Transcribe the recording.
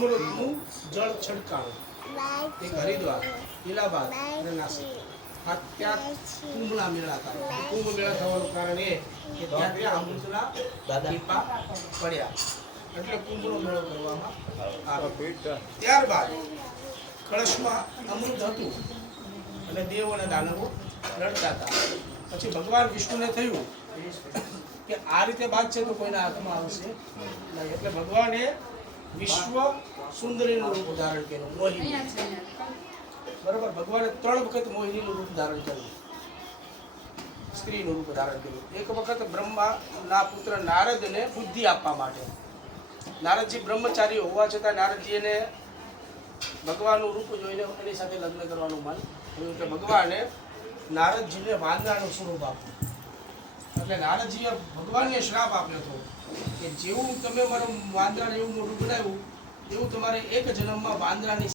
અમૃતનું જળ છંટકાણું એક હરિદ્વાર, ઇલાહાબાદ અને નાસિક. આ ત્યાં કુંભના મેળા થાય. કુંભ મેળા થવાનું કારણ એ કે ત્યાં અમૃતના ટીપા પડ્યા એટલે કુંભનો મેળો કરવામાં આવ્યો. ત્યારબાદ કળશમાં અમૃત હતું અને દેવ અને દાનવો લડતા હતા. પછી ભગવાન વિષ્ણુને થયું કે આ રીતે બાદ છે તો કોઈના હાથમાં આવશે નહીં. એટલે ભગવાને વિશ્વ સુંદરીનું રૂપ ધારણ કર્યું, મોહિની. બરાબર, ભગવાને 3 વખત મોહિનીનું રૂપ ધારણ કર્યું, સ્ત્રીનું રૂપ ધારણ કર્યું. એક વખત બ્રહ્માના પુત્ર નારદને બુદ્ધિ આપવા માટે. નારદજી બ્રહ્મચારી હોવા છતાં નારદજીને ભગવાનનું રૂપ જોઈને એની સાથે લગ્ન કરવાનું મન થયું એટલે ભગવાને નારદજીને વાંદરાનું સ્વરૂપ આપ્યું. એટલે નારદજીએ ભગવાનને શ્રાપ આપ્યો હતો કે જેવું તમે મારું વાંદરા જેવું મોઢું બનાવ્યું એવું તમારે એક જન્મમાં વાંદરાની